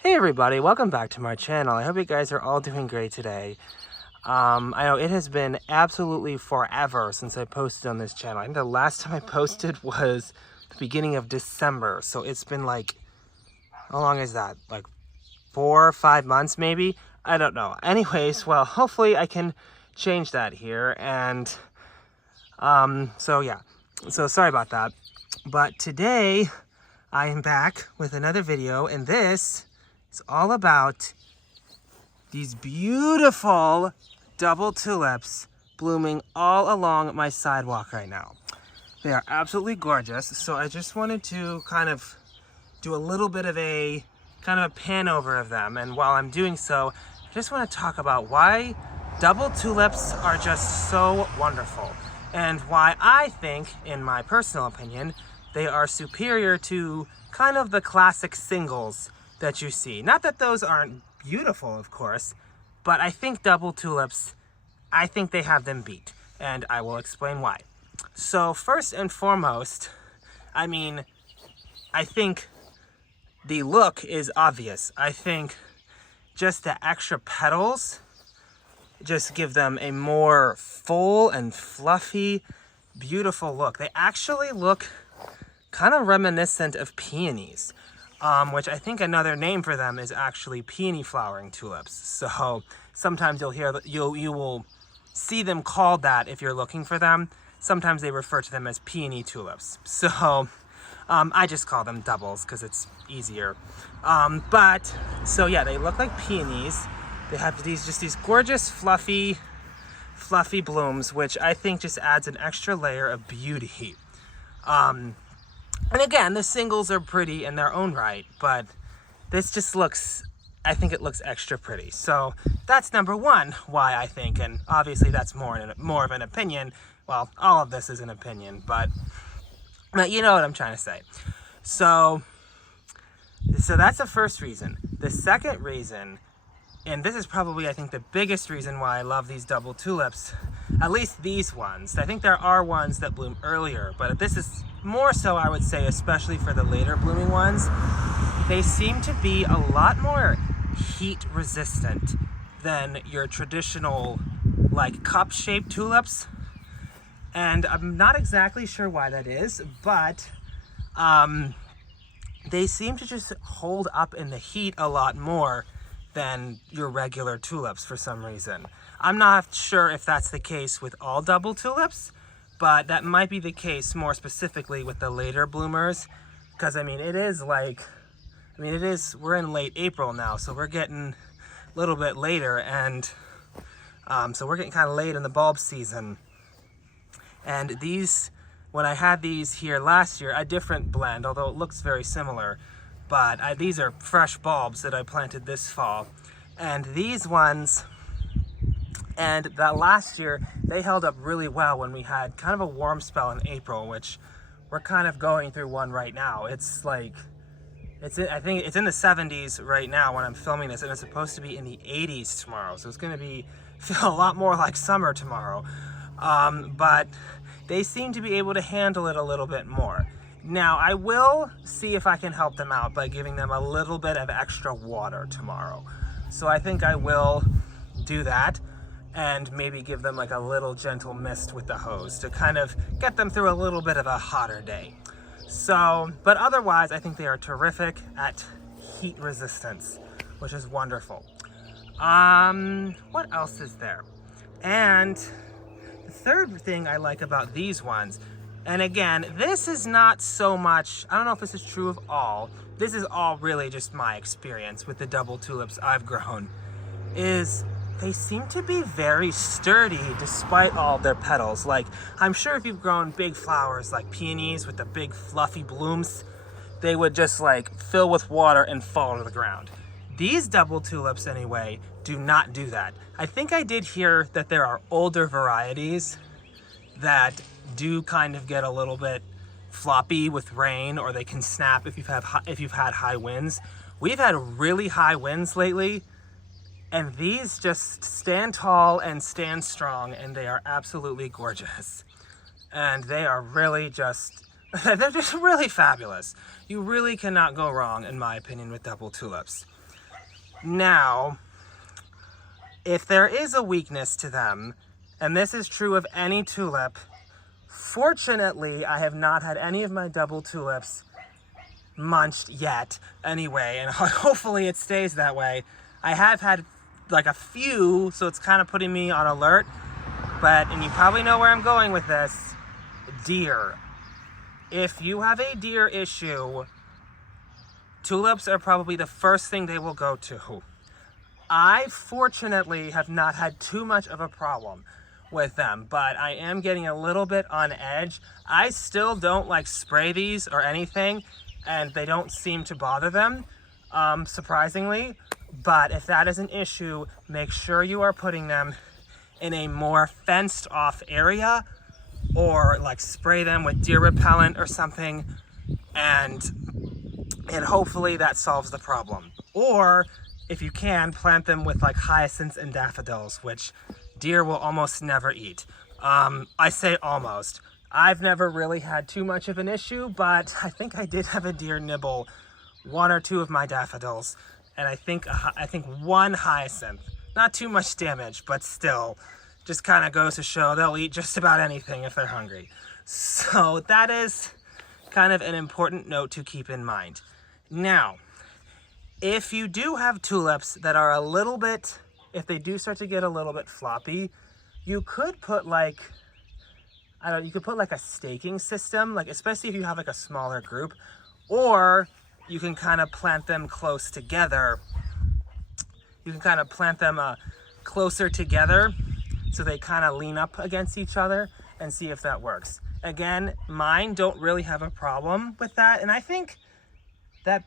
Hey everybody, welcome back to my channel. I hope you guys are all doing great today. I know it has been absolutely forever since I posted on this channel. I think the last time I posted was the beginning of December. So it's been like, how long is that? Like 4 or 5 months maybe? I don't know. Anyways, well, hopefully I can change that here. And so yeah, so sorry about that. But today I am back with another video, and this is all about these beautiful double tulips blooming all along my sidewalk right now. They are absolutely gorgeous. So I just wanted to kind of do a little bit of a pan over of them. And while I'm doing so, I just want to talk about why double tulips are just so wonderful and why I think, in my personal opinion, they are superior to kind of the classic singles that you see. Not that those aren't beautiful, of course, but I think double tulips, I think they have them beat, and I will explain why. So first and foremost, I think the look is obvious. I think just the extra petals just give them a more full and fluffy, beautiful look. They actually look kind of reminiscent of peonies, which I think another name for them is actually peony flowering tulips. So sometimes you'll hear that you will see them called that if you're looking for them. Sometimes they refer to them as peony tulips. So I just call them doubles because it's easier. So yeah, they look like peonies. They have these gorgeous fluffy blooms, which I think just adds an extra layer of beauty. And again, the singles are pretty in their own right, but this just looks, I think it looks extra pretty. So that's number one, why I think, and obviously that's more of an opinion. Well, all of this is an opinion, but you know what I'm trying to say. So that's the first reason. The second reason, and this is probably, I think, the biggest reason why I love these double tulips, at least these ones. I think there are ones that bloom earlier, but this is more so, I would say, especially for the later blooming ones. They seem to be a lot more heat resistant than your traditional, like, cup-shaped tulips. And I'm not exactly sure why that is, but they seem to just hold up in the heat a lot more than your regular tulips for some reason. I'm not sure if that's the case with all double tulips, but that might be the case more specifically with the later bloomers, because we're in late April now, so we're getting a little bit later, and so we're getting kind of late in the bulb season. And these, when I had these here last year, a different blend, although it looks very similar, but these are fresh bulbs that I planted this fall. And these ones, and that last year, they held up really well when we had kind of a warm spell in April, which we're kind of going through one right now. It's like, I think it's in the 70s right now when I'm filming this, and it's supposed to be in the 80s tomorrow. So it's gonna feel a lot more like summer tomorrow. But they seem to be able to handle it a little bit more. Now, I will see if I can help them out by giving them a little bit of extra water tomorrow. So I think I will do that and maybe give them like a little gentle mist with the hose to kind of get them through a little bit of a hotter day. So, but otherwise, I think they are terrific at heat resistance, which is wonderful. What else is there? And the third thing I like about these ones, and again, this is not so much, I don't know if this is true of all, this is all really just my experience with the double tulips I've grown, is they seem to be very sturdy despite all their petals. Like, I'm sure if you've grown big flowers like peonies with the big fluffy blooms, they would just like fill with water and fall to the ground. These double tulips, anyway, do not do that. I think I did hear that there are older varieties that do kind of get a little bit floppy with rain, or they can snap if you've had high winds. We've had really high winds lately, and these just stand tall and stand strong, and they are absolutely gorgeous. And they are really they're just really fabulous. You really cannot go wrong, in my opinion, with double tulips. Now, if there is a weakness to them, and this is true of any tulip, fortunately, I have not had any of my double tulips munched yet anyway, and hopefully it stays that way. I have had like a few, so it's kind of putting me on alert, and you probably know where I'm going with this, deer. If you have a deer issue, tulips are probably the first thing they will go to. I fortunately have not had too much of a problem with them, but I am getting a little bit on edge. I still don't like spray these or anything, and they don't seem to bother them, surprisingly. But if that is an issue, make sure you are putting them in a more fenced off area, or like spray them with deer repellent or something, and hopefully that solves the problem. Or if you can, plant them with like hyacinths and daffodils, which deer will almost never eat. I say almost. I've never really had too much of an issue, but I think I did have a deer nibble 1 or 2 of my daffodils, and I think 1 hyacinth. Not too much damage, but still, just kind of goes to show they'll eat just about anything if they're hungry. So that is kind of an important note to keep in mind. Now, if you do have tulips that are a little bit, if they do start to get a little bit floppy, you could put like, you could put like a staking system, like especially if you have like a smaller group, or you can kind of plant them close together. You can kind of plant them closer together so they kind of lean up against each other and see if that works. Again, mine don't really have a problem with that, and I think that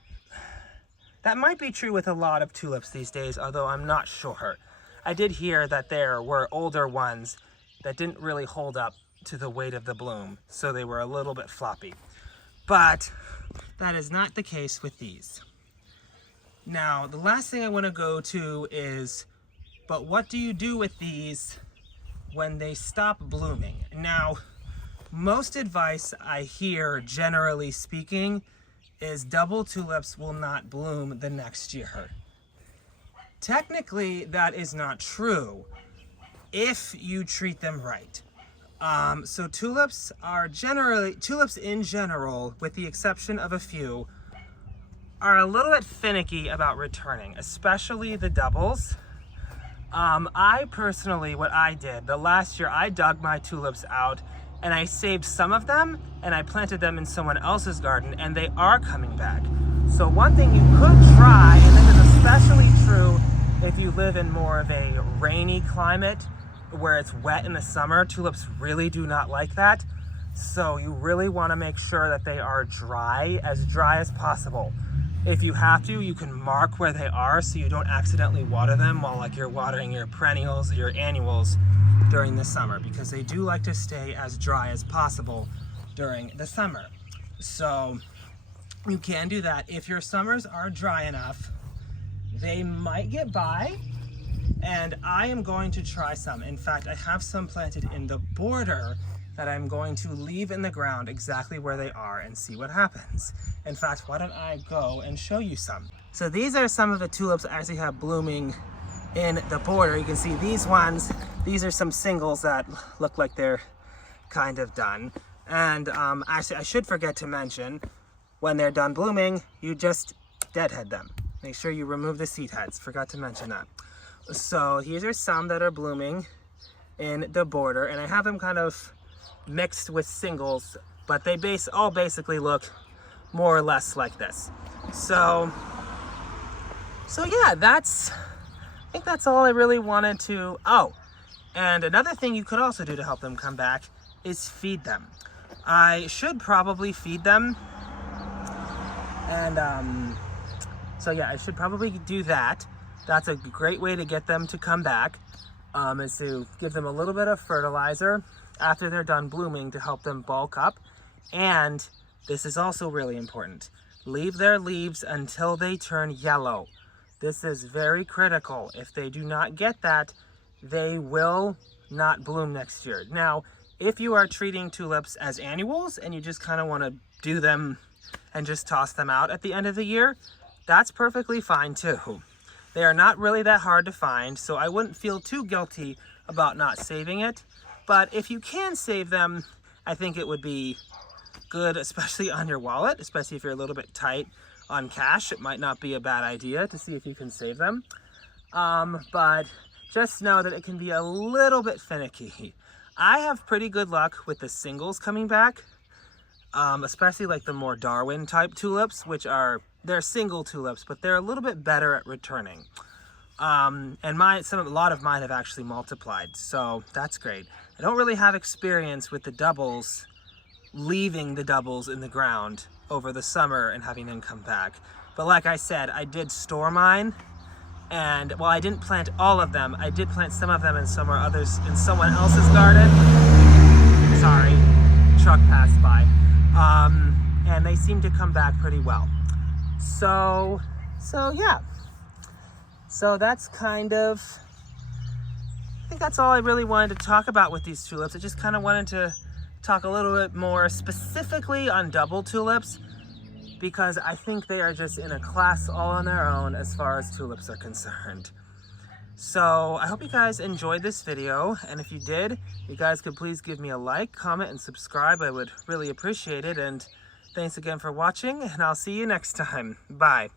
might be true with a lot of tulips these days, although I'm not sure. I did hear that there were older ones that didn't really hold up to the weight of the bloom, so they were a little bit floppy. But that is not the case with these. Now, the last thing I want to go to is, but what do you do with these when they stop blooming? Now, most advice I hear, generally speaking, is double tulips will not bloom the next year. Technically, that is not true if you treat them right. So tulips in general, with the exception of a few, are a little bit finicky about returning, especially the doubles. I personally, what I did, the last year I dug my tulips out and I saved some of them and I planted them in someone else's garden, and they are coming back. So one thing you could try, and this is especially true if you live in more of a rainy climate where it's wet in the summer, tulips really do not like that. So you really want to make sure that they are as dry as possible. If you have to, you can mark where they are so you don't accidentally water them while like you're watering your perennials, your annuals during the summer, because they do like to stay as dry as possible during the summer. So you can do that. If your summers are dry enough, they might get by, and I am going to try some. In fact, I have some planted in the border that I'm going to leave in the ground exactly where they are and see what happens. In fact, why don't I go and show you some? So these are some of the tulips I actually have blooming in the border. You can see these ones, these are some singles that look like they're kind of done. And actually, I should forget to mention, when they're done blooming, you just deadhead them. Make sure you remove the seed heads. Forgot to mention that. So here are some that are blooming in the border, and I have them kind of mixed with singles, but they all basically look more or less like this. So yeah, I think that's all I really wanted to. Oh, and another thing you could also do to help them come back is feed them. I should probably feed them, and so yeah, I should probably do that. That's a great way to get them to come back, is to give them a little bit of fertilizer after they're done blooming to help them bulk up. And this is also really important. Leave their leaves until they turn yellow. This is very critical. If they do not get that, they will not bloom next year. Now, if you are treating tulips as annuals and you just kind of want to do them and just toss them out at the end of the year, that's perfectly fine too. They are not really that hard to find, so I wouldn't feel too guilty about not saving it. But if you can save them, I think it would be good, especially on your wallet, especially if you're a little bit tight on cash. It might not be a bad idea to see if you can save them. But just know that it can be a little bit finicky. I have pretty good luck with the singles coming back, especially like the more Darwin type tulips, which they're single tulips, but they're a little bit better at returning. And a lot of mine have actually multiplied, so that's great. I don't really have experience with the doubles, leaving the doubles in the ground over the summer and having them come back. But like I said, I did store mine, and while I didn't plant all of them, I did plant some of them in someone else's garden. Sorry, truck passed by. And they seem to come back pretty well. So yeah. So that's I think that's all I really wanted to talk about with these tulips. I just kind of wanted to talk a little bit more specifically on double tulips, because I think they are just in a class all on their own as far as tulips are concerned. So I hope you guys enjoyed this video, and if you did, you guys could please give me a like, comment, and subscribe. I would really appreciate it, and thanks again for watching, and I'll see you next time. Bye.